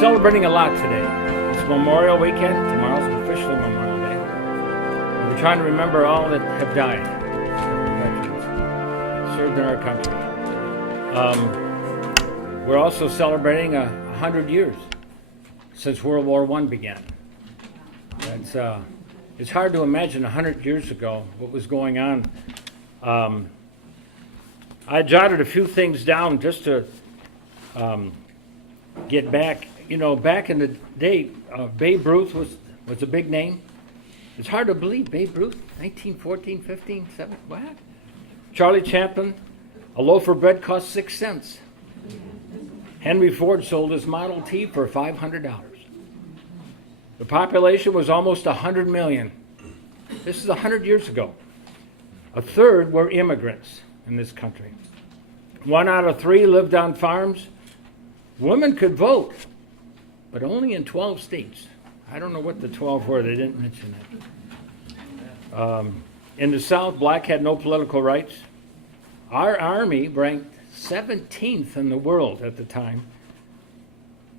Celebrating a lot today. It's Memorial Weekend. Tomorrow's officially Memorial Day. And we're trying to remember all that have died, veterans, served in our country. We're also celebrating 100 years since World War I began. It's hard to imagine 100 years ago what was going on. I jotted a few things down just to get back. You know, back in the day, Babe Ruth was a big name. It's hard to believe, Babe Ruth, 1914, 15, 7, what? Charlie Chaplin, a loaf of bread cost 6 cents. Henry Ford sold his Model T for $500. The population was almost 100 million. This is 100 years ago. A third were immigrants in this country. 1 out of 3 lived on farms. Women could vote, but only in 12 states. I don't know what the 12 were. They didn't mention it. In the South, black had no political rights. Our Army ranked 17th in the world at the time.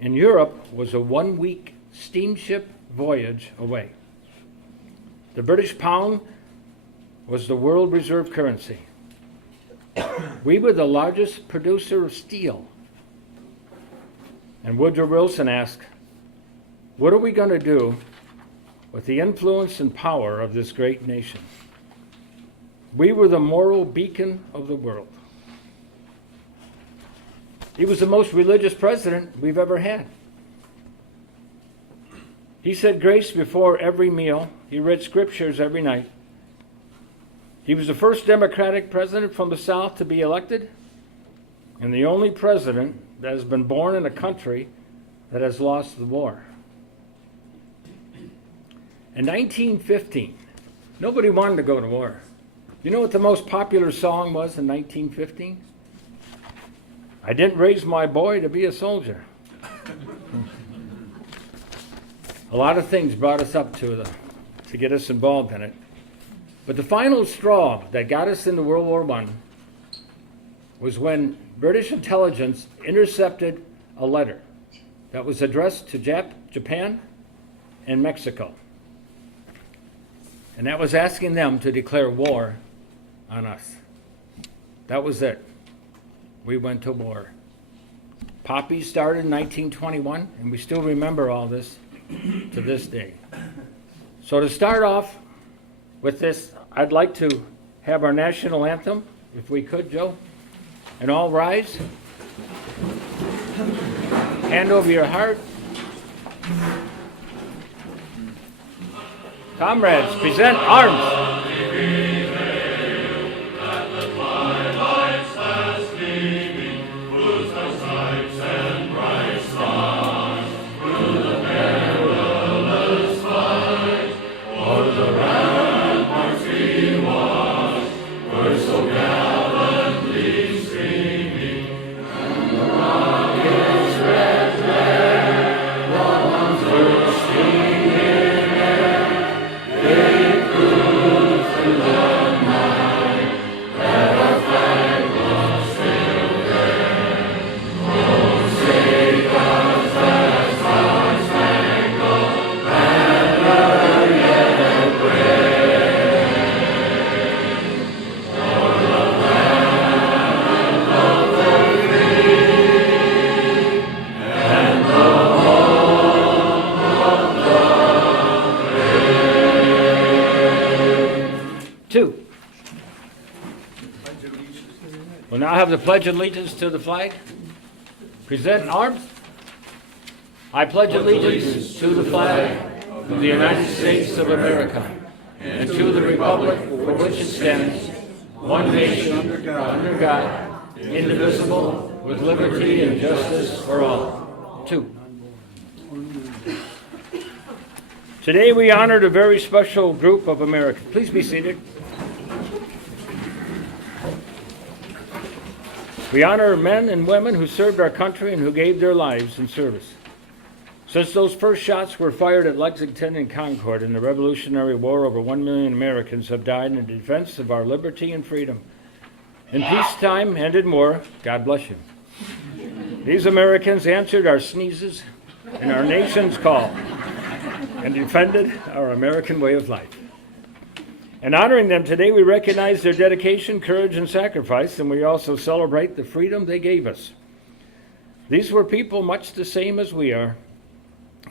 In Europe was a 1-week steamship voyage away. The British pound was the world reserve currency. We were the largest producer of steel. And Woodrow Wilson asked, what are we going to do with the influence and power of this great nation? We were the moral beacon of the world. He was the most religious president we've ever had. He said grace before every meal. He read scriptures every night. He was the first Democratic president from the South to be elected, and the only president that has been born in a country that has lost the war. In 1915, nobody wanted to go to war. You know what the most popular song was in 1915? I didn't raise my boy to be a soldier. A lot of things brought us up to get us involved in it. But the final straw that got us into World War I was when British intelligence intercepted a letter that was addressed to Japan and Mexico. And that was asking them to declare war on us. That was it. We went to war. Poppy started in 1921, and we still remember all this to this day. So to start off with this, I'd like to have our national anthem, if we could, Joe. And all rise. Hand over your heart. Comrades, present arms. We'll now have the Pledge of Allegiance to the flag. Present arms. I pledge allegiance to the flag of the United States of America and to the republic for which it stands, one nation under God, indivisible, with liberty and justice for all. 2. Today we honored a very special group of Americans. Please be seated. We honor men and women who served our country and who gave their lives in service. Since those first shots were fired at Lexington and Concord in the Revolutionary War, over 1 million Americans have died in defense of our liberty and freedom. In peacetime and in war, God bless you. These Americans answered our sneezes, in our nation's call and defended our American way of life. And honoring them today, we recognize their dedication, courage, and sacrifice, and we also celebrate the freedom they gave us. These were people much the same as we are.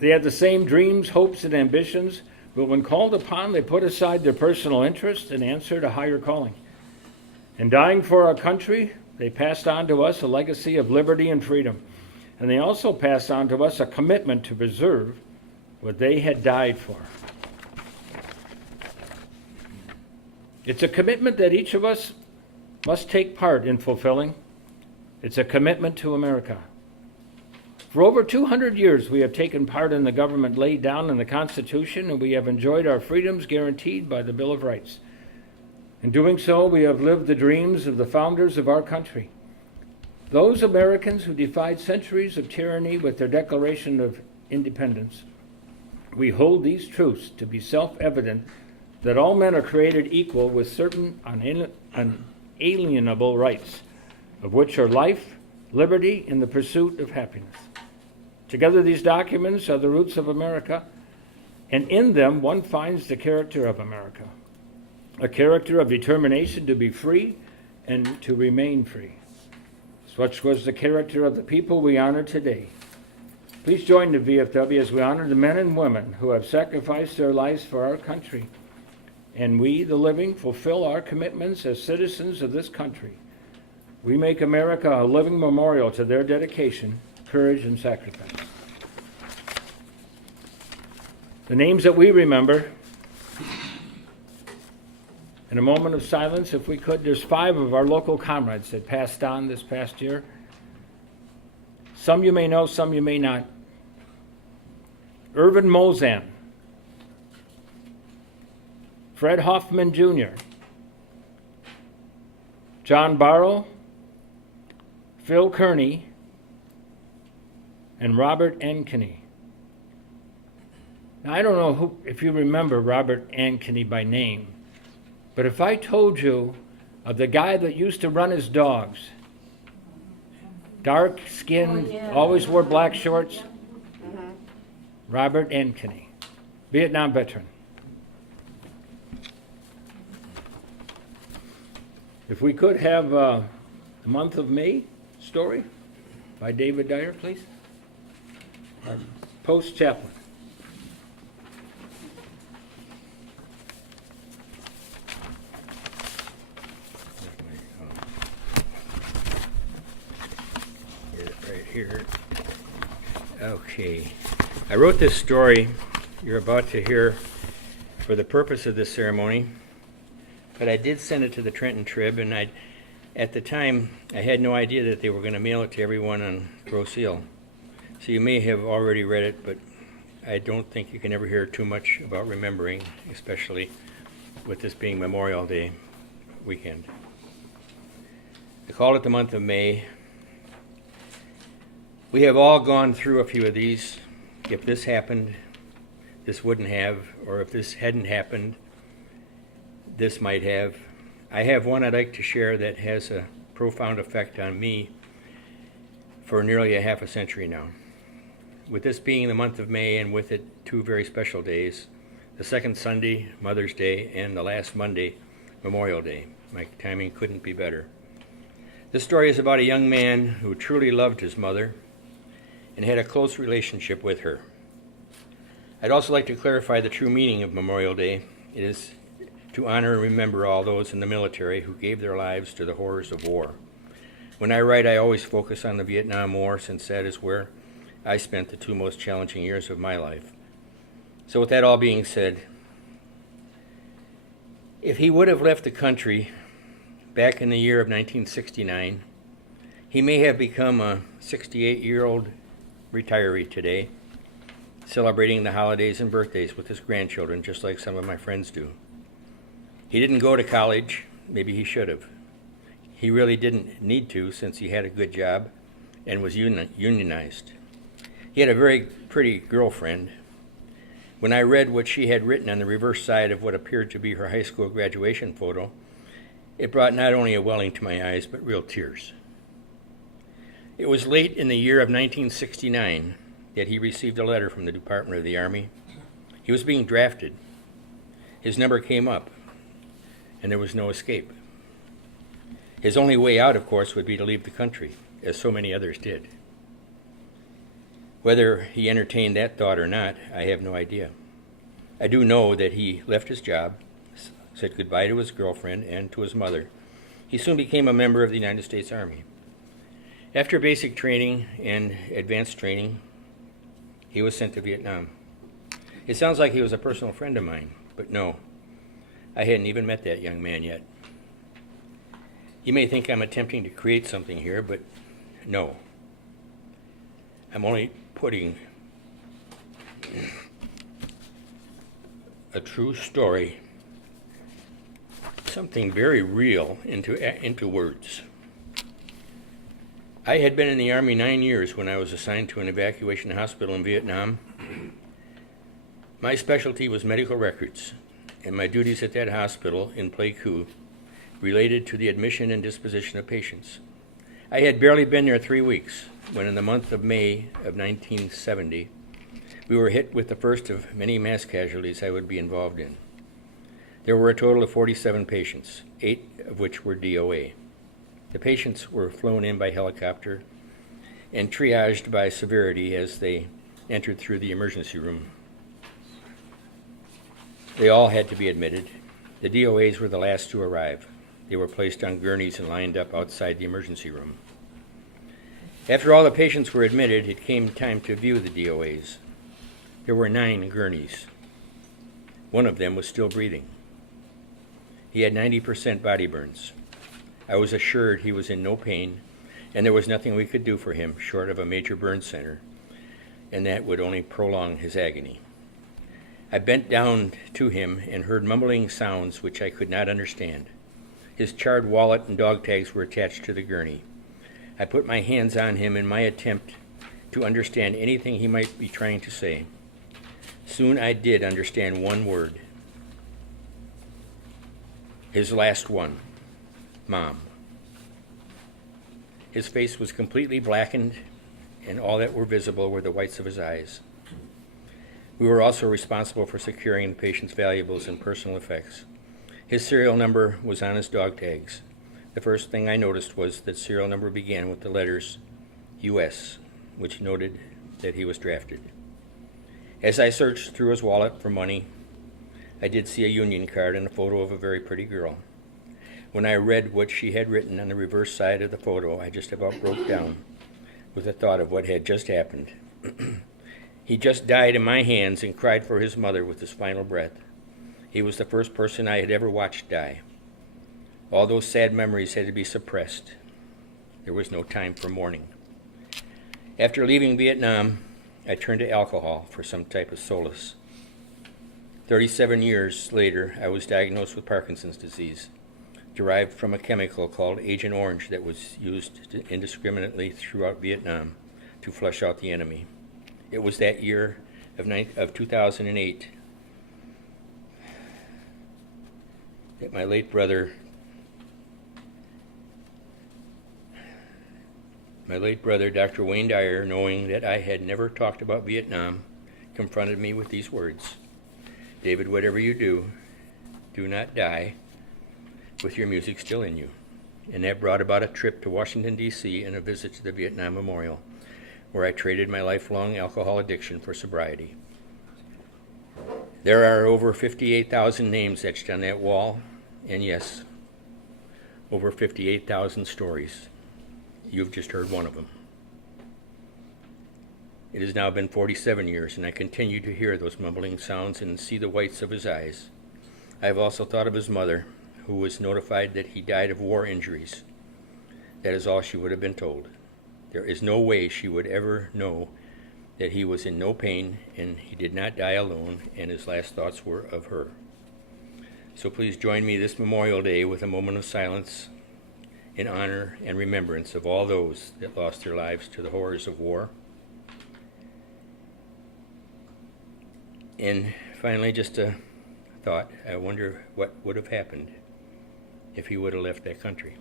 They had the same dreams, hopes, and ambitions, but when called upon, they put aside their personal interests and answered a higher calling. In dying for our country, they passed on to us a legacy of liberty and freedom, and they also passed on to us a commitment to preserve what they had died for. It's a commitment that each of us must take part in fulfilling. It's a commitment to America. For over 200 years, we have taken part in the government laid down in the Constitution, and we have enjoyed our freedoms guaranteed by the Bill of Rights. In doing so, we have lived the dreams of the founders of our country, those Americans who defied centuries of tyranny with their Declaration of Independence. We hold these truths to be self-evident that all men are created equal with certain unalienable rights, of which are life, liberty, and the pursuit of happiness. Together, these documents are the roots of America, and in them one finds the character of America, a character of determination to be free and to remain free. Such was the character of the people we honor today. Please join the VFW as we honor the men and women who have sacrificed their lives for our country, and we, the living, fulfill our commitments as citizens of this country. We make America a living memorial to their dedication, courage, and sacrifice. The names that we remember, in a moment of silence, if we could, there's 5 of our local comrades that passed on this past year. Some you may know, some you may not. Irvin Mozan, Fred Hoffman Jr., John Barrow, Phil Kearney, and Robert Ankeny. Now, I don't know if you remember Robert Ankeny by name, but if I told you of the guy that used to run his dogs, dark skinned, always wore black shorts, Robert Ankeny, Vietnam veteran. If we could have a month of May story by David Dyer, please. Our post chaplain. Right here. Okay. I wrote this story you're about to hear for the purpose of this ceremony, but I did send it to the Trenton Trib, and at the time, I had no idea that they were going to mail it to everyone on Grosse Ile. So you may have already read it, but I don't think you can ever hear too much about remembering, especially with this being Memorial Day weekend. I called it the month of May. We have all gone through a few of these. If this happened, this wouldn't have, or if this hadn't happened, this might have. I have one I'd like to share that has a profound effect on me for nearly a half a century now. With this being the month of May, and with it 2 very special days, the second Sunday, Mother's Day, and the last Monday, Memorial Day. My timing couldn't be better. This story is about a young man who truly loved his mother and had a close relationship with her. I'd also like to clarify the true meaning of Memorial Day. It is to honor and remember all those in the military who gave their lives to the horrors of war. When I write, I always focus on the Vietnam War, since that is where I spent the 2 most challenging years of my life. So with that all being said, if he would have left the country back in the year of 1969, he may have become a 68-year-old retiree today, celebrating the holidays and birthdays with his grandchildren, just like some of my friends do. He didn't go to college. Maybe he should have. He really didn't need to, since he had a good job and was unionized. He had a very pretty girlfriend. When I read what she had written on the reverse side of what appeared to be her high school graduation photo, it brought not only a welling to my eyes, but real tears. It was late in the year of 1969, that he received a letter from the Department of the Army. He was being drafted. His number came up, and there was no escape. His only way out, of course, would be to leave the country, as so many others did. Whether he entertained that thought or not, I have no idea. I do know that he left his job, said goodbye to his girlfriend and to his mother. He soon became a member of the United States Army. After basic training and advanced training, he was sent to Vietnam. It sounds like he was a personal friend of mine, but no, I hadn't even met that young man yet. You may think I'm attempting to create something here, but no. I'm only putting a true story, something very real, into words. I had been in the Army 9 years when I was assigned to an evacuation hospital in Vietnam. My specialty was medical records, and my duties at that hospital in Pleiku related to the admission and disposition of patients. I had barely been there 3 weeks when, in the month of May of 1970, we were hit with the first of many mass casualties I would be involved in. There were a total of 47 patients, 8 of which were DOA. The patients were flown in by helicopter and triaged by severity as they entered through the emergency room. They all had to be admitted. The DOAs were the last to arrive. They were placed on gurneys and lined up outside the emergency room. After all the patients were admitted, it came time to view the DOAs. There were 9 gurneys. One of them was still breathing. He had 90% body burns. I was assured he was in no pain, and there was nothing we could do for him short of a major burn center, and that would only prolong his agony. I bent down to him and heard mumbling sounds which I could not understand. His charred wallet and dog tags were attached to the gurney. I put my hands on him in my attempt to understand anything he might be trying to say. Soon I did understand one word. His last one. Mom. His face was completely blackened, and all that were visible were the whites of his eyes. We were also responsible for securing the patient's valuables and personal effects. His serial number was on his dog tags. The first thing I noticed was that serial number began with the letters US, which noted that he was drafted. As I searched through his wallet for money, I did see a union card and a photo of a very pretty girl. When I read what she had written on the reverse side of the photo, I just about broke down with the thought of what had just happened. He just died in my hands and cried for his mother with his final breath. He was the first person I had ever watched die. All those sad memories had to be suppressed. There was no time for mourning. After leaving Vietnam, I turned to alcohol for some type of solace. 37 years later, I was diagnosed with Parkinson's disease, derived from a chemical called Agent Orange that was used indiscriminately throughout Vietnam to flush out the enemy. It was that year of 2008 that my late brother, Dr. Wayne Dyer, knowing that I had never talked about Vietnam, confronted me with these words: "David, whatever you do, do not die with your music still in you." And that brought about a trip to Washington, D.C. and a visit to the Vietnam Memorial, where I traded my lifelong alcohol addiction for sobriety. There are over 58,000 names etched on that wall, and yes, over 58,000 stories. You've just heard one of them. It has now been 47 years, and I continue to hear those mumbling sounds and see the whites of his eyes. I have also thought of his mother, who was notified that he died of war injuries. That is all she would have been told. There is no way she would ever know that he was in no pain and he did not die alone, and his last thoughts were of her. So please join me this Memorial Day with a moment of silence in honor and remembrance of all those that lost their lives to the horrors of war. And finally, just a thought. I wonder what would have happened if he would have left that country.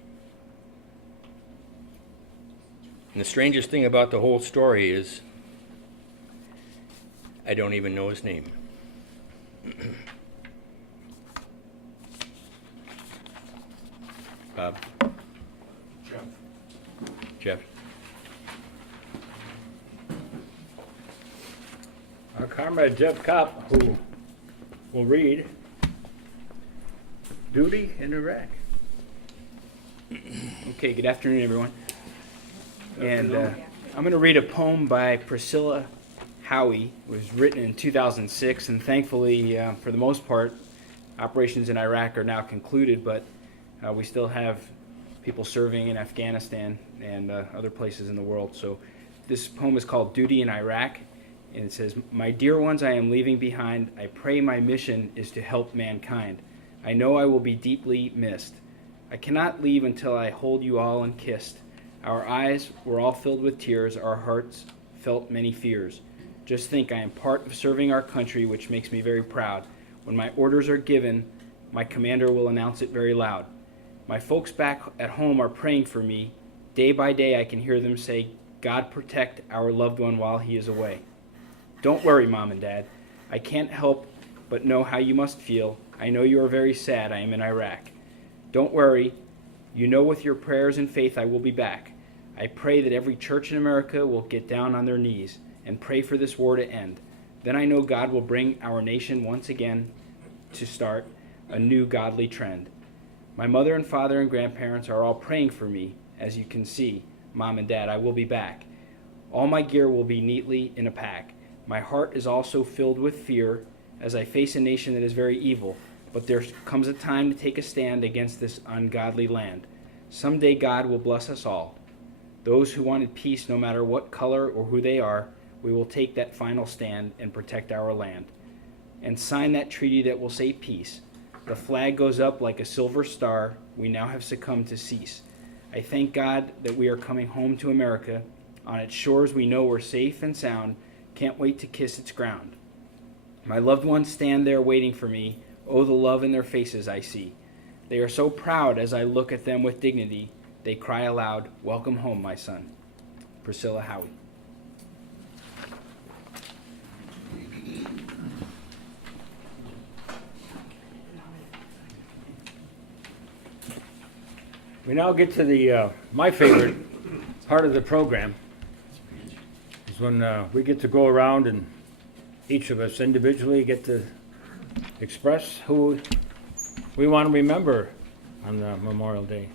And the strangest thing about the whole story is I don't even know his name. Bob? Jeff? Our comrade Jeff Kopp, who will read Duty in Iraq. Okay, good afternoon, everyone. And I'm going to read a poem by Priscilla Howie. It was written in 2006, and thankfully, for the most part, operations in Iraq are now concluded, but we still have people serving in Afghanistan and other places in the world. So this poem is called Duty in Iraq, and it says, "My dear ones I am leaving behind, I pray my mission is to help mankind. I know I will be deeply missed. I cannot leave until I hold you all and kissed. Our eyes were all filled with tears, our hearts felt many fears. Just think, I am part of serving our country, which makes me very proud. When my orders are given, my commander will announce it very loud. My folks back at home are praying for me. Day by day I can hear them say, God protect our loved one while he is away. Don't worry, Mom and Dad. I can't help but know how you must feel. I know you are very sad I am in Iraq. Don't worry. You know with your prayers and faith I will be back. I pray that every church in America will get down on their knees and pray for this war to end. Then I know God will bring our nation once again to start a new godly trend. My mother and father and grandparents are all praying for me. As you can see, Mom and Dad, I will be back. All my gear will be neatly in a pack. My heart is also filled with fear as I face a nation that is very evil. But there comes a time to take a stand against this ungodly land. Someday God will bless us all. Those who wanted peace, no matter what color or who they are, we will take that final stand and protect our land. And sign that treaty that will say peace. The flag goes up like a silver star. We now have succumbed to cease. I thank God that we are coming home to America. On its shores we know we're safe and sound. Can't wait to kiss its ground. My loved ones stand there waiting for me. Oh, the love in their faces I see. They are so proud as I look at them with dignity. They cry aloud, welcome home, my son. Priscilla Howie. We now get to the my favorite part of the program is when we get to go around and each of us individually get to express who we want to remember on Memorial Day.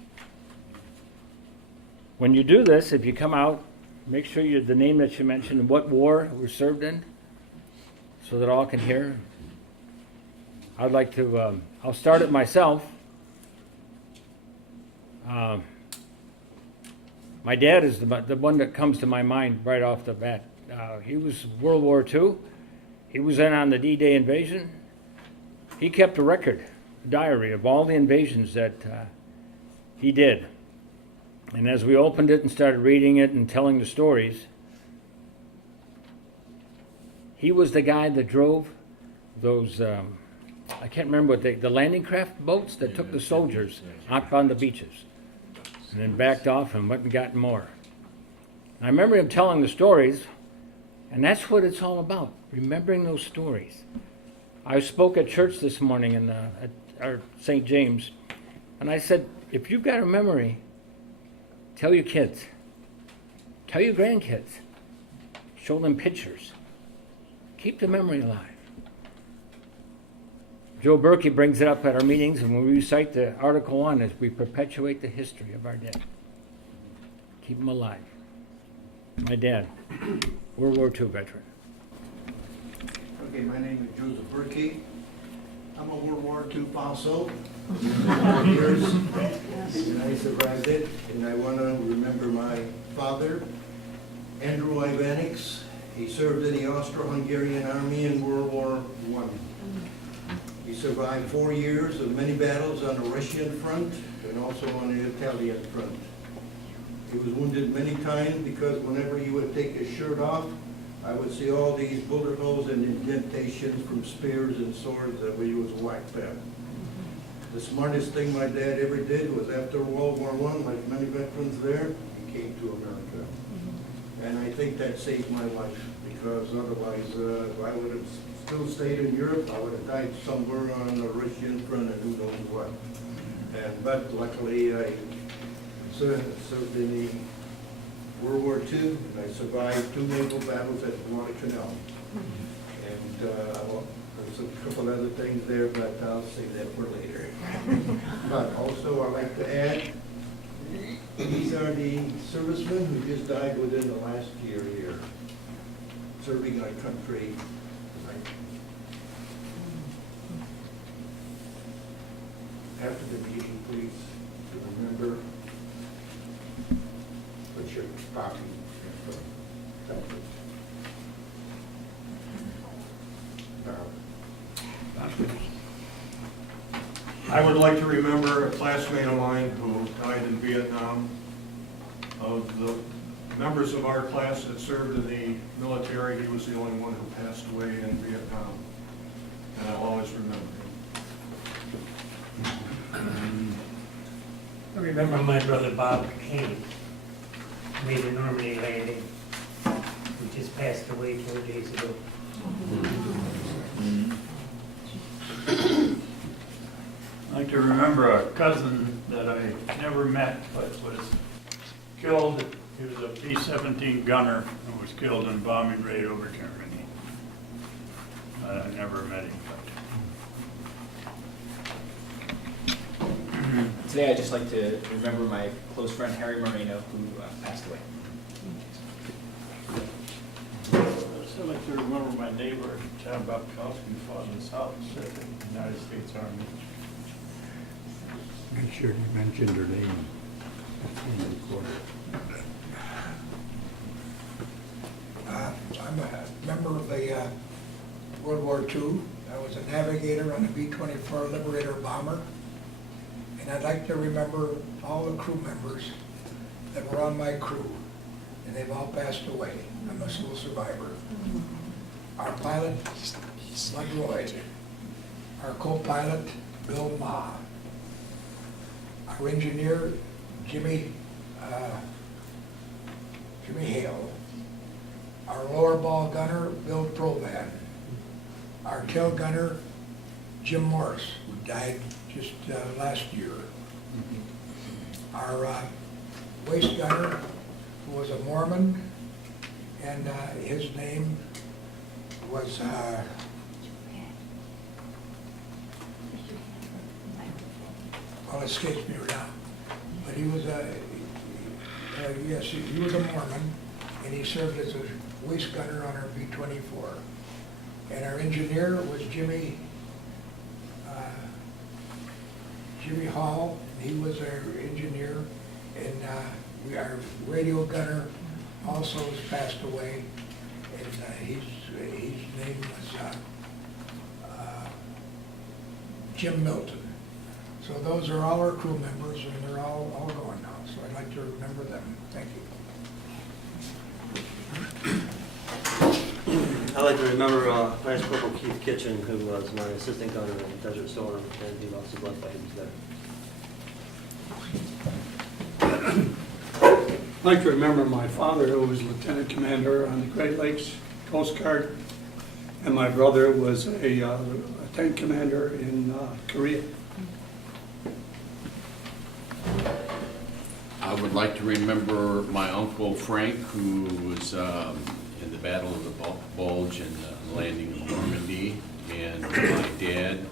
When you do this, if you come out, make sure the name that you mentioned and what war was served in so that all can hear. I'd like to, I'll start it myself. My dad is the one that comes to my mind right off the bat. He was World War II. He was in on the D-Day invasion. He kept a record, a diary of all the invasions that he did. And as we opened it and started reading it and telling the stories, he was the guy that drove those, I can't remember what the landing craft boats that took the soldiers up on the beaches and then backed off and went and got more. And I remember him telling the stories, and that's what it's all about, remembering those stories. I spoke at church this morning at our St. James, and I said, if you've got a memory, tell your kids, tell your grandkids, show them pictures, keep the memory alive. Joe Berkey brings it up at our meetings, and when we recite the Article 1, is we perpetuate the history of our dead. Keep them alive. My dad, World War II veteran. Okay, my name is Joseph Berkey. I'm a World War II fossil. Years, and I survived it. And I want to remember my father, Andrew Ivanix. He served in the Austro-Hungarian Army in World War I. He survived 4 years of many battles on the Russian front and also on the Italian front. He was wounded many times because whenever he would take his shirt off, I would see all these bullet holes and indentations from spears and swords that he was whacked at. The smartest thing my dad ever did was after World War I, like many veterans there, he came to America. And I think that saved my life, because otherwise, if I would have still stayed in Europe, I would have died somewhere on the Russian front and who knows what. But luckily, I served in the World War II, and I survived 2 naval battles at Guadalcanal. And well, there's a couple other things there, but I'll save that for later. But also, I'd like to add, these are the servicemen who just died within the last year here, serving our country. After the meeting, please remember, put your copy in front. I would like to remember a classmate of mine who died in Vietnam. Of the members of our class that served in the military, he was the only one who passed away in Vietnam. And I'll always remember him. I remember my brother Bob Kane made a Normandy landing. He just passed away 4 days ago. I like to remember a cousin that I never met, but was killed. He was a B-17 gunner and was killed in a bombing raid over Germany. I never met him. Today, I'd just like to remember my close friend Harry Moreno, who passed away. I'd like to remember my neighbor, John Bobkowski, who fought in the South Pacific, United States Army. Make sure you mentioned her name. I'm a member of the World War II. I was a navigator on a B-24 Liberator bomber. And I'd like to remember all the crew members that were on my crew, and they've all passed away. I'm a sole survivor. Our pilot, Bud Lloyd. Our co-pilot, Bill Ma. Our engineer, Jimmy Hale. Our lower ball gunner, Bill Provan. Our tail gunner, Jim Morris, who died just last year. Our waist gunner, who was a Mormon, and his name was well, it escapes me right now. But he was yes, he was a Mormon, and he served as a waist gunner on our B-24. And our engineer was Jimmy Hall. He was our engineer, and our radio gunner also has passed away, and his name was Jim Milton. So those are all our crew members, and they're all gone now, so I'd like to remember them. Thank you. I'd like to remember Vice Corporal Keith Kitchen, who was my assistant gunner in Desert Storm, and he lost his life while he was there. I'd like to remember my father, who was Lieutenant Commander on the Great Lakes Coast Guard, and my brother was a tank commander in Korea. I would like to remember my uncle Frank, who was in the Battle of the Bulge and the landing of Normandy, and my dad,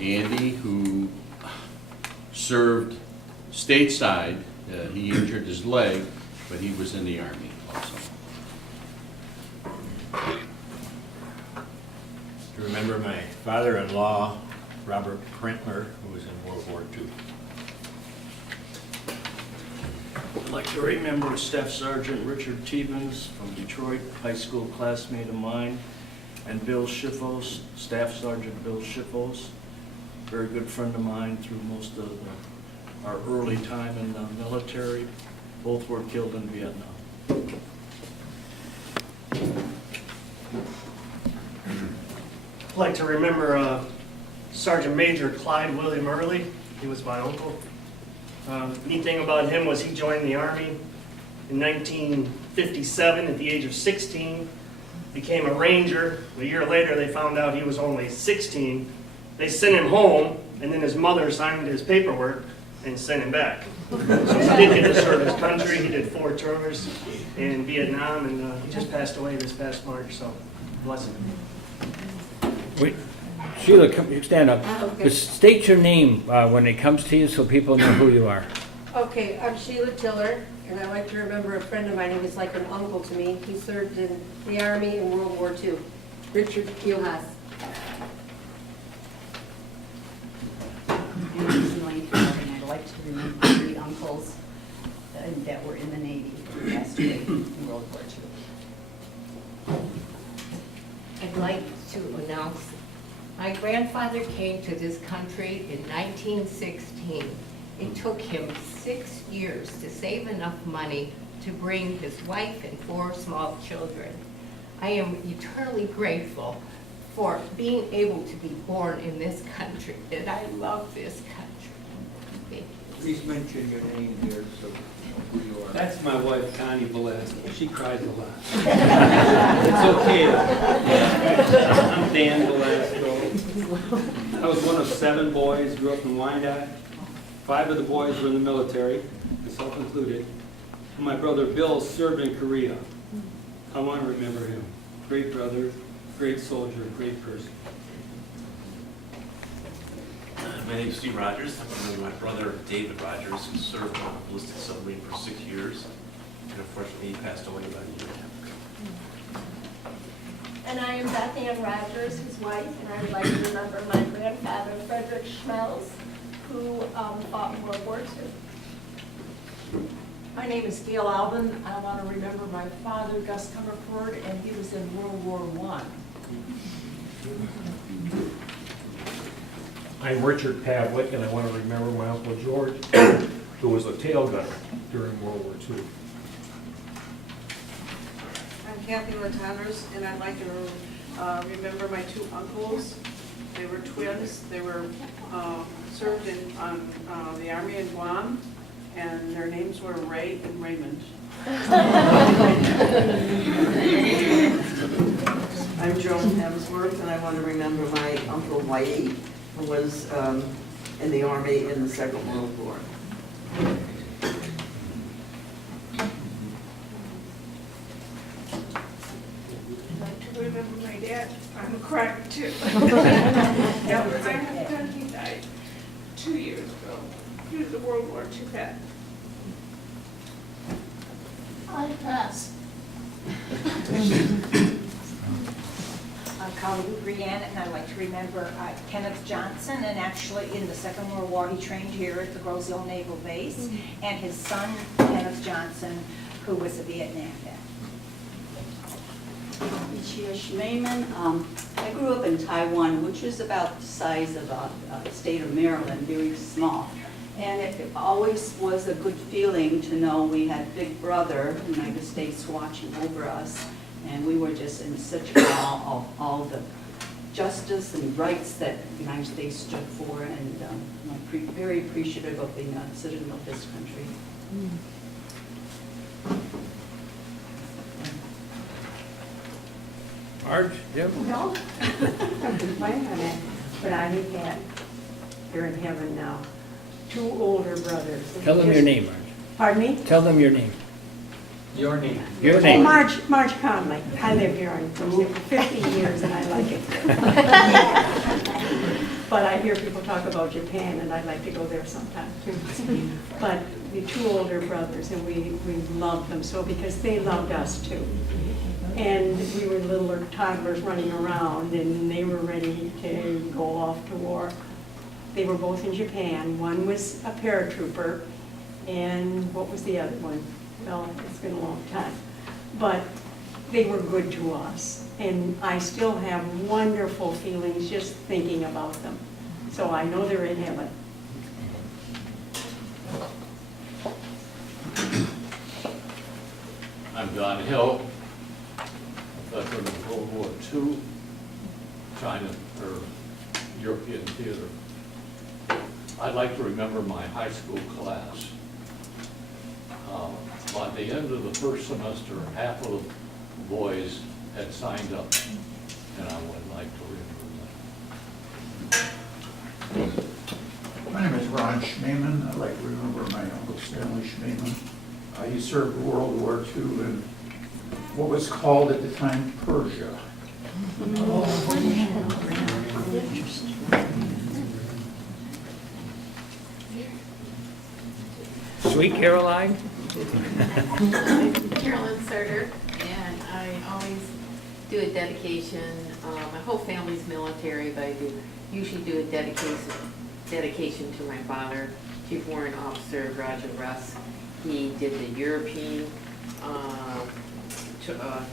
Andy, who served stateside. He injured his leg, but he was in the Army also. To remember my father-in-law, Robert Printler, who was in World War II. I'd like to remember Staff Sergeant Richard Tevens from Detroit, high school classmate of mine, and Bill Schiffos, Staff Sergeant Bill Schiffos, very good friend of mine through most of our early time in the military. Both were killed in Vietnam. I'd like to remember Sergeant Major Clyde William Early. He was my uncle. Neat thing about him was he joined the Army in 1957 at the age of 16, became a Ranger. A year later, they found out he was only 16. They sent him home, and then his mother signed his paperwork and sent him back. So he did get to serve his country. He did 4 tours in Vietnam, and he just passed away this past March, so bless him. Wait, Sheila, come, you stand up. Okay. Just state your name when it comes to you so people know who you are. Okay, I'm Sheila Tiller, and I like to remember a friend of mine who was like an uncle to me. He served in the Army in World War II, Richard Kielhaas. My name is Elaine Tiller, and I'd like to remember 3 uncles that were in the Navy who passed away in World War II. I'd like to announce, my grandfather came to this country in 1916. It took him 6 years to save enough money to bring his wife and 4 small children. I am eternally grateful for being able to be born in this country, and I love this country. Thank you. Please mention your name here, so who you are. That's my wife, Connie Velasco. She cries a lot. It's okay. I'm Dan Velasco. I was one of 7 boys, grew up in Wyandotte. 5 of the boys were in the military, myself included. And my brother Bill served in Korea. I want to remember him. Great brother, great soldier, great person. My name is Steve Rogers. I'm my brother David Rogers, who served on a ballistic submarine for 6 years, and unfortunately he passed away about a year and a half ago. And I am Beth Ann Rogers, his wife, and I would like to remember my grandfather, Frederick Schmelz, who fought in World War II. My name is Gail Alvin. I want to remember my father, Gus Comerford, and he was in World War I. I'm Richard Pavlik, and I want to remember my Uncle George, who was a tail gunner during World War II. I'm Kathy Latanners, and I'd like to remember my 2 uncles. They were twins. They were served in the Army in Guam, and their names were Ray and Raymond. I'm Joan Hemsworth, and I want to remember my Uncle Whitey, who was in the Army in the Second World War. I'd like to remember my dad. I'm a crack too. He died 2 years ago. He was a World War II vet. I pass. I'm Carly Brienne, and I'd like to remember Kenneth Johnson, and actually in the Second World War he trained here at the Grosse Ile Naval Base, and his son Kenneth Johnson, who was a Vietnam vet. Ichia Schmemann. I grew up in Taiwan, which is about the size of the state of Maryland, very small. And it always was a good feeling to know we had Big Brother, United States, watching over us. And we were just in such awe of all the justice and rights that the United States stood for. And I'm very appreciative of being a citizen of this country. Marge, Jim? No, I didn't plan on it, but I have had, they're in heaven now, 2 older brothers. Tell them your name, Marge. Pardon me? Tell them your name. Your name. Your Oh, name. Marge Conley. I live here, I've been here for 50 years and I like it. But I hear people talk about Japan and I'd like to go there sometime too. But the 2 older brothers, and we loved them so because they loved us too. And we were little toddlers running around and they were ready to go off to war. They were both in Japan. One was a paratrooper, and what was the other one? Well, it's been a long time. But they were good to us. And I still have wonderful feelings just thinking about them. So I know they're in heaven. I'm Don Hill, veteran of World War II, China, or European theater. I'd like to remember my high school class. by the end of the first semester, half of the boys had signed up, and I would like to remember that. My name is Ron Schneeman. I'd like to remember my Uncle Stanley Schneeman. He served World War II in what was called at the time Persia. Sweet Caroline? Carolyn Surter, and I always do a dedication. My whole family's military, but I usually do a dedication to my father, Chief Warrant Officer Roger Russ. He did the European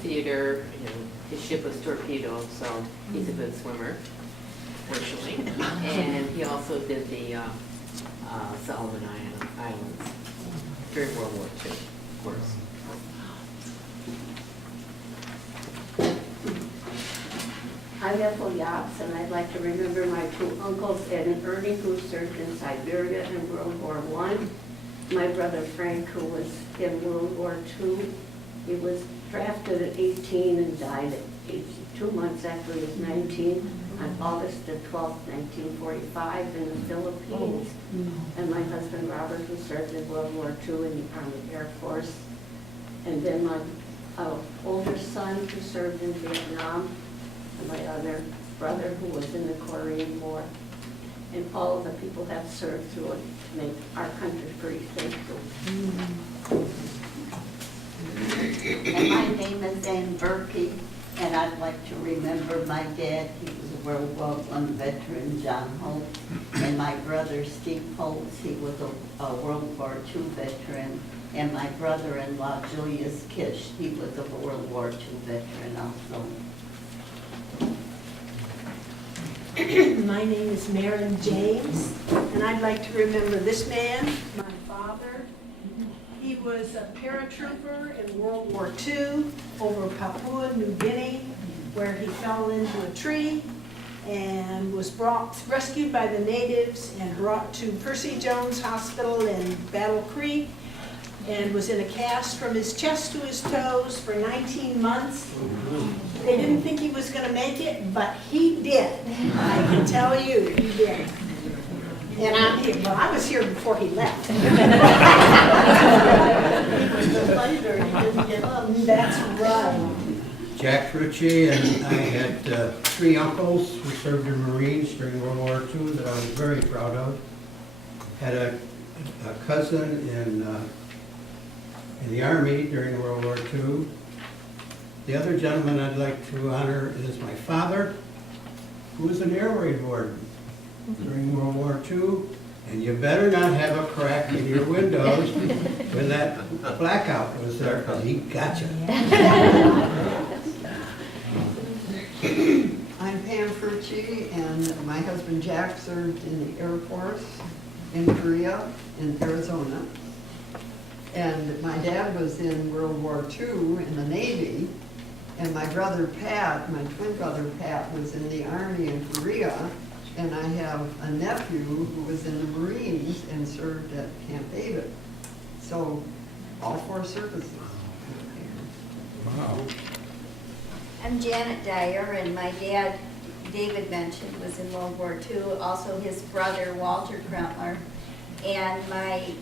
theater, and his ship was torpedoed, so he's a good swimmer, fortunately. And he also did the Solomon Islands during World War II, of course. I'm Ethel Yachts, and I'd like to remember my two uncles, Ed and Ernie, who served in Siberia in World War I. My brother Frank, who was in World War II. He was drafted at 18 and died at 2 months after he was 19 on August the 12th, 1945 in the Philippines. And my husband Robert, who served in World War II in the Army Air Force. And then my older son, who served in Vietnam, and my other brother, who was in the Korean War. And all of the people have served through it to make our country free. Thank you. And my name is Ann Berkey, and I'd like to remember my dad. He was a World War I veteran, John Holt, and my brother Steve Holtz. He was a World War II veteran, and my brother-in-law Julius Kish. He was a World War II veteran also. My name is Maren James, and I'd like to remember this man, my father. He was a paratrooper in World War II over Papua New Guinea, where he fell into a tree and was rescued by the natives and brought to Percy Jones Hospital in Battle Creek, and was in a cast from his chest to his toes for 19 months. They didn't think he was going to make it, but he did. I can tell you, he did. And I'm here. Well, I was here before he left. He was a fighter. He didn't get up. That's right. Jack Ritchie, and I had 3 uncles who served in Marines during World War II that I was very proud of. Had a cousin in the Army during World War II. The other gentleman I'd like to honor is my father, who was an air raid warden during World War II. And you better not have a crack in your windows when that blackout was there, because he got you. I'm Pam Furchie, and my husband Jack served in the Air Force in Korea, in Arizona. And my dad was in World War II in the Navy, and my brother Pat, my twin brother Pat, was in the Army in Korea, and I have a nephew who was in the Marines and served at Camp David. So, all 4 services. Wow. I'm Janet Dyer, and my dad, David mentioned, was in World War II, also his brother, Walter Krentler, and my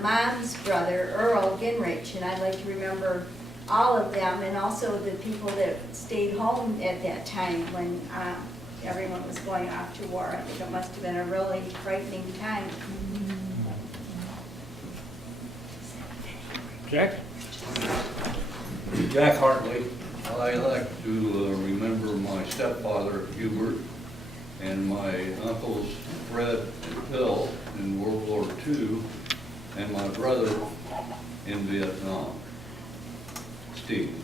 mom's brother, Earl Ginrich, and I'd like to remember all of them, and also the people that stayed home at that time when everyone was going off to war. I think it must have been a really frightening time. Jack? Jack Hartley. I like to remember my stepfather, Hubert, and my uncles, Fred and Phil, in World War II, and my brother in Vietnam, Steve.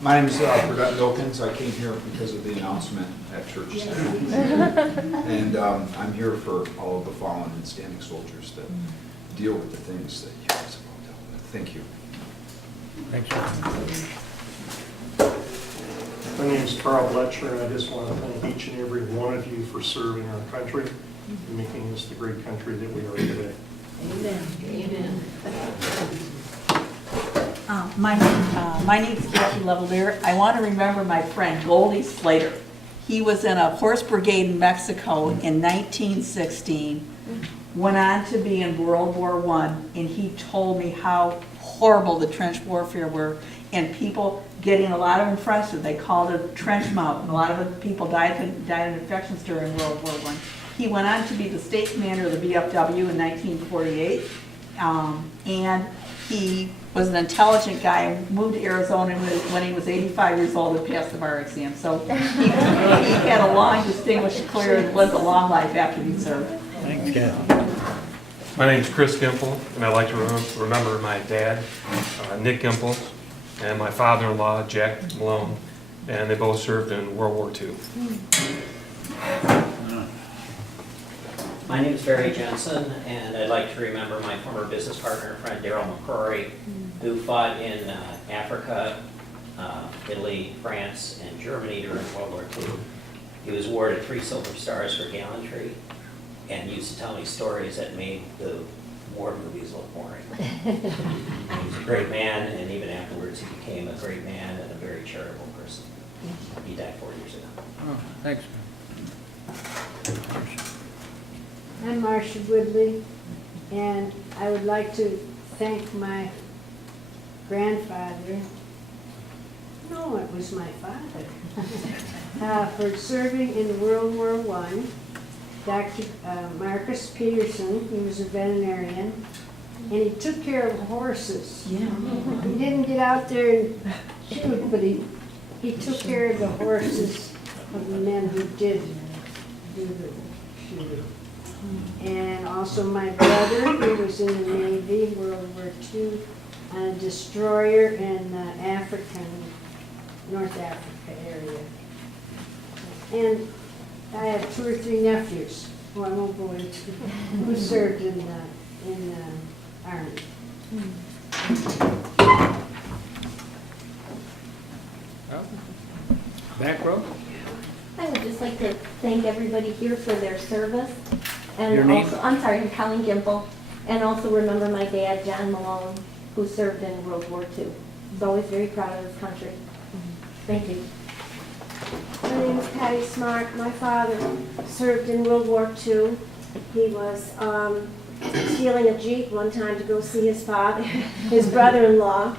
My name is Burdett Wilkins. I came here because of the announcement at church today. And I'm here for all of the fallen and standing soldiers that deal with the things that you guys have all dealt with. Thank you. Thanks. My name is Carl Bletcher, and I just want to thank each and every one of you for serving our country. and making us the great country that we are today. Amen. Amen. My name's Kathy Levalier. I want to remember my friend Goldie Slater. He was in a horse brigade in Mexico in 1916, went on to be in World War I, and he told me how horrible the trench warfare were, and people getting a lot of infections. They called it trench mouth, and a lot of the people died of infections during World War I. He went on to be the state commander of the VFW in 1948, and he was an intelligent guy and moved to Arizona when he was 85 years old and passed the bar exam. So he had a long, distinguished career and lived a long life after he served. Thanks, Kathy. My name's Chris Gimple, and I'd like to remember my dad, Nick Gimple, and my father-in-law, Jack Malone, and they both served in World War II. My name is Barry Jensen, and I'd like to remember my former business partner and friend Daryl McCrory, who fought in Africa, Italy, France, and Germany during World War II. He was awarded 3 Silver Stars for gallantry, and used to tell me stories that made the war movies look boring. He was a great man, and even afterwards he became a great man and a very charitable person. He died 4 years ago. Oh, thanks. I'm Marcia Woodley, and I would like to thank my grandfather, no, it was my father, for serving in World War I. Dr. Marcus Peterson, he was a veterinarian, and he took care of horses. Yeah. He didn't get out there and shoot, but he took care of the horses of the men who did do the shooting. And also my brother, who was in the Navy, World War II, on a destroyer in North Africa area. And I have 2 or 3 nephews, who I won't go into, who served in the Army. Back row? I would just like to thank everybody here for their service. And Your name? also, I'm sorry, I'm Colleen Gimple. And also remember my dad, John Malone, who served in World War II. He's always very proud of his country. Thank you. My name is Patty Smart. My father served in World War II. He was stealing a Jeep one time to go see his father, his brother-in-law.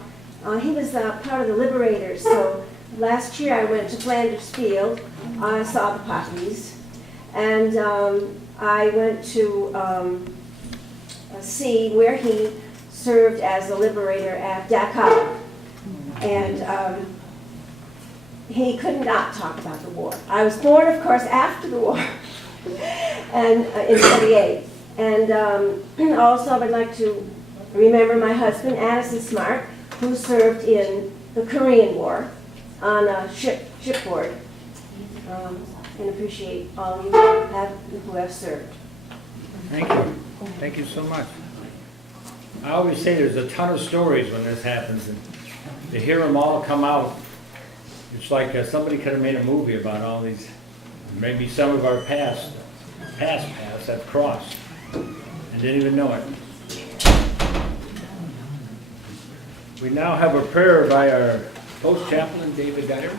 He was part of the Liberators, so last year I went to Flanders Field. I saw the poppies, and I went to see where he served as a liberator at Dachau. And he could not talk about the war. I was born, of course, after the war, and in 48. And also I would like to remember my husband, Addison Smart, who served in the Korean War on a shipboard, and appreciate all of you who have served. Thank you. Thank you so much. I always say there's a ton of stories when this happens, and to hear them all come out, it's like somebody could have made a movie about all these, maybe some of our past paths have crossed and didn't even know it. We now have a prayer by our post chaplain, David Dyer.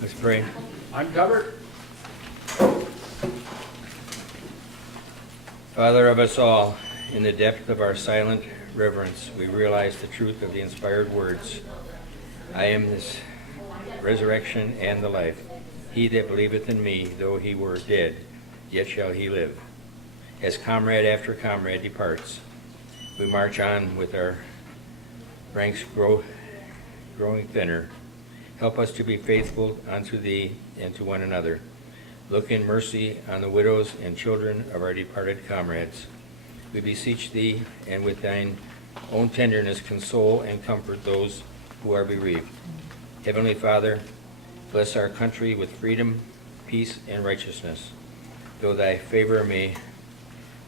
Let's pray. Uncovered. Father of us all, in the depth of our silent reverence, we realize the truth of the inspired words. I am this resurrection and the life. He that believeth in me, though he were dead, yet shall he live. As comrade after comrade departs, we march on with our ranks growing thinner. Help us to be faithful unto thee and to one another. Look in mercy on the widows and children of our departed comrades. We beseech thee, and with thine own tenderness console and comfort those who are bereaved. Heavenly Father, bless our country with freedom, peace, and righteousness. Though thy favor may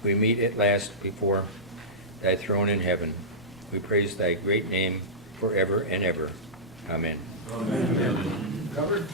we meet at last before thy throne in heaven. We praise thy great name forever and ever. Amen. Amen. Covered?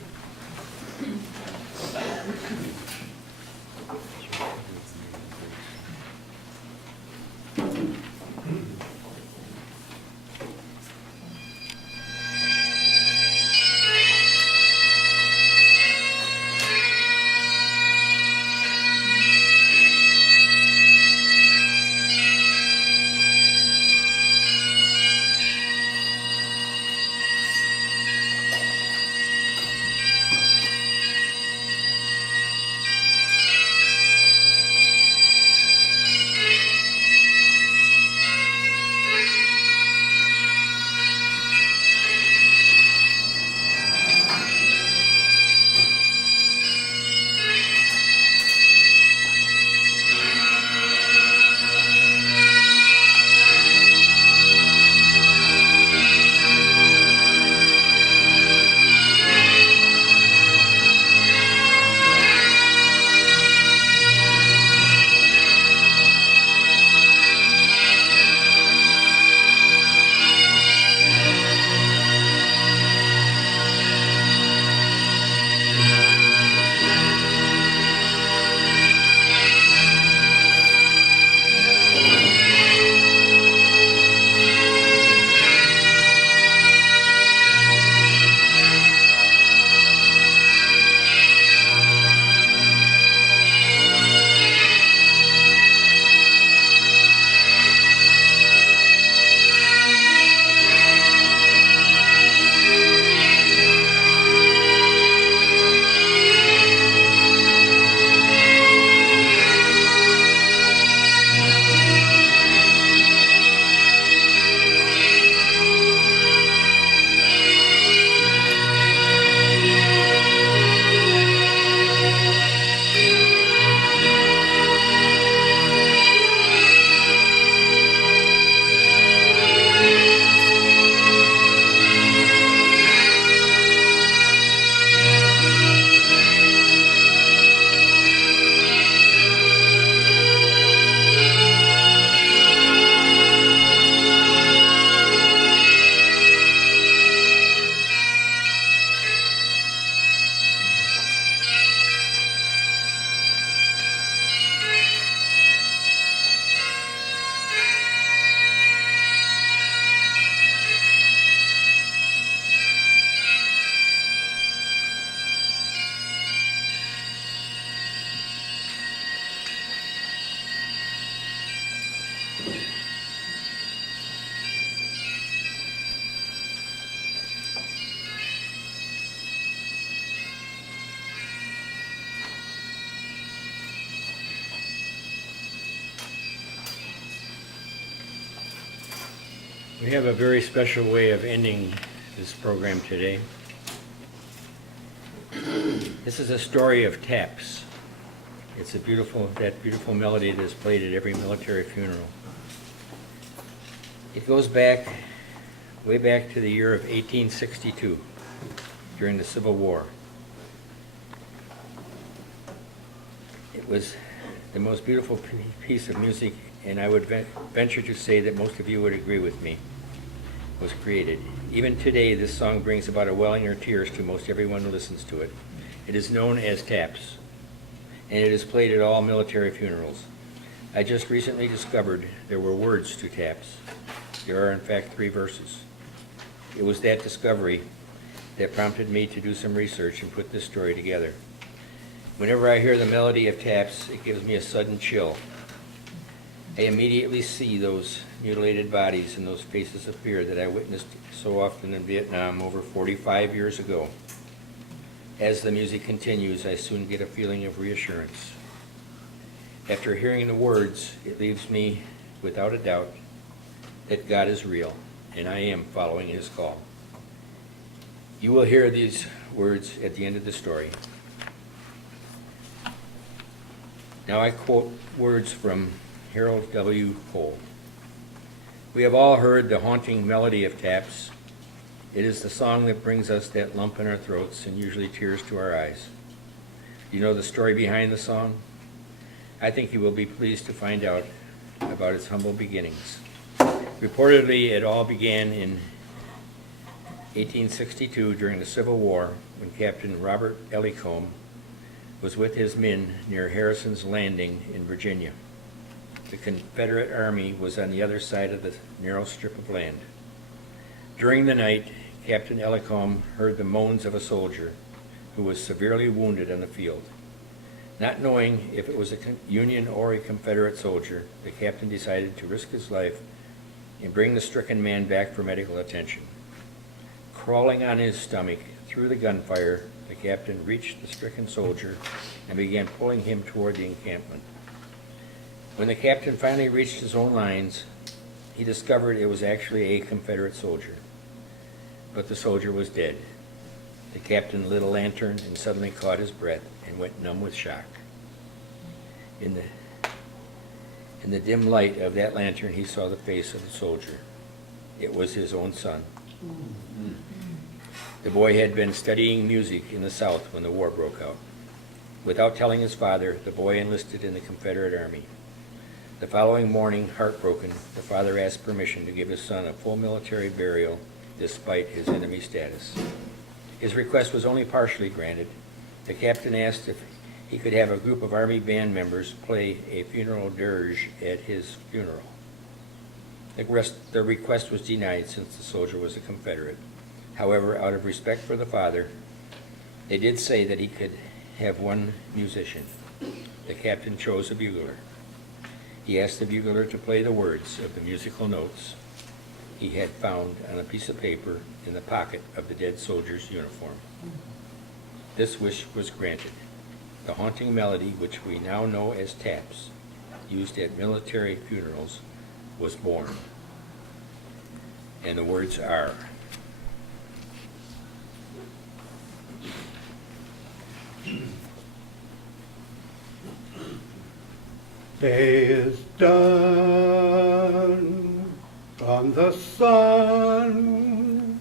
We have a very special way of ending this program today. This is a story of taps. It's that beautiful melody that is played at every military funeral. It goes back, way back to the year of 1862, during the Civil War. It was the most beautiful piece of music, and I would venture to say that most of you would agree with me, was created. Even today, this song brings about a welling of tears to most everyone who listens to it. It is known as taps, and it is played at all military funerals. I just recently discovered there were words to taps. There are, in fact, 3 verses. It was that discovery that prompted me to do some research and put this story together. Whenever I hear the melody of taps, it gives me a sudden chill. I immediately see those mutilated bodies and those faces of fear that I witnessed so often in Vietnam over 45 years ago. As the music continues, I soon get a feeling of reassurance. After hearing the words, it leaves me without a doubt that God is real, and I am following His call. You will hear these words at the end of the story. Now I quote words from Harold W. Cole. We have all heard the haunting melody of taps. It is the song that brings us that lump in our throats and usually tears to our eyes. Do you know the story behind the song? I think you will be pleased to find out about its humble beginnings. Reportedly, it all began in 1862 during the Civil War when Captain Robert Ellicombe was with his men near Harrison's Landing in Virginia. The Confederate Army was on the other side of the narrow strip of land. During the night, Captain Ellicombe heard the moans of a soldier who was severely wounded on the field. Not knowing if it was a Union or a Confederate soldier, the captain decided to risk his life and bring the stricken man back for medical attention. Crawling on his stomach through the gunfire, the captain reached the stricken soldier and began pulling him toward the encampment. When the captain finally reached his own lines, he discovered it was actually a Confederate soldier. But the soldier was dead. The captain lit a lantern and suddenly caught his breath and went numb with shock. In the dim light of that lantern, he saw the face of the soldier. It was his own son. The boy had been studying music in the South when the war broke out. Without telling his father, the boy enlisted in the Confederate Army. The following morning, heartbroken, the father asked permission to give his son a full military burial despite his enemy status. His request was only partially granted. The captain asked if he could have a group of Army band members play a funeral dirge at his funeral. The request was denied since the soldier was a Confederate. However, out of respect for the father, they did say that he could have one musician. The captain chose a bugler. He asked the bugler to play the words of the musical notes he had found on a piece of paper in the pocket of the dead soldier's uniform. This wish was granted. The haunting melody, which we now know as taps, used at military funerals, was born. And the words are, Day is done on the sun,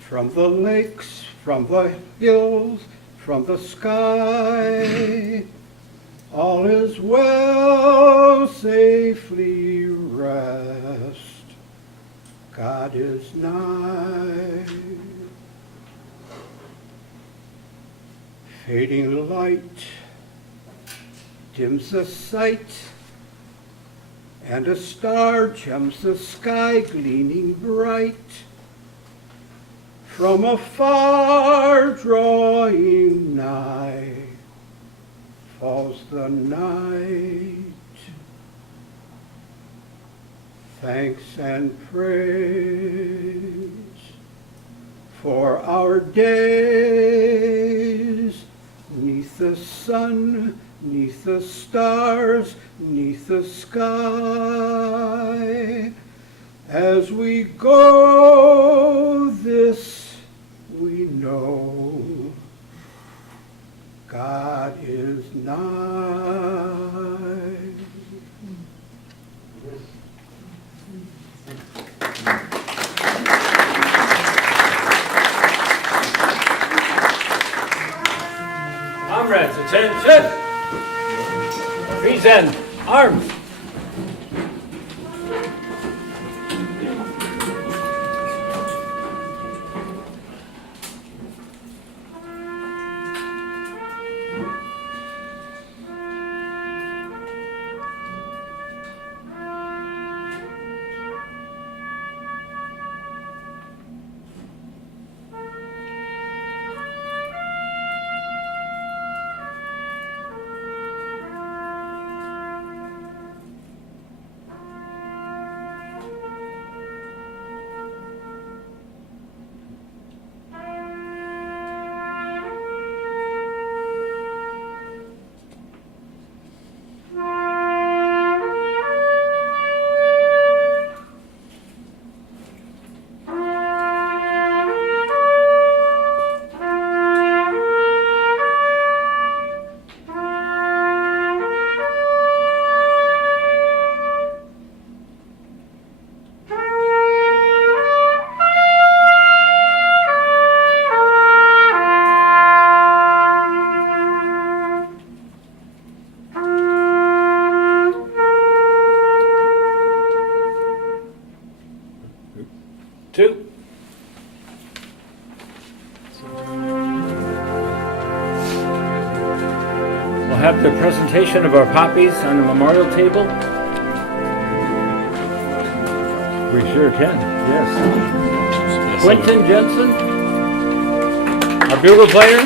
from the lakes, from the hills, from the sky. All is well, safely rest. God is nigh. Fading light dims the sight, and a star gems the sky gleaming bright. From afar drawing nigh, falls the night. Thanks and praise for our days, 'neath the sun, 'neath the stars, 'neath the sky. As we go, this we know, God is nigh. Comrades, attention! Present arms. 2. We'll have the presentation of our poppies on the memorial table. We sure can, yes. Quentin Jensen, our bugle player.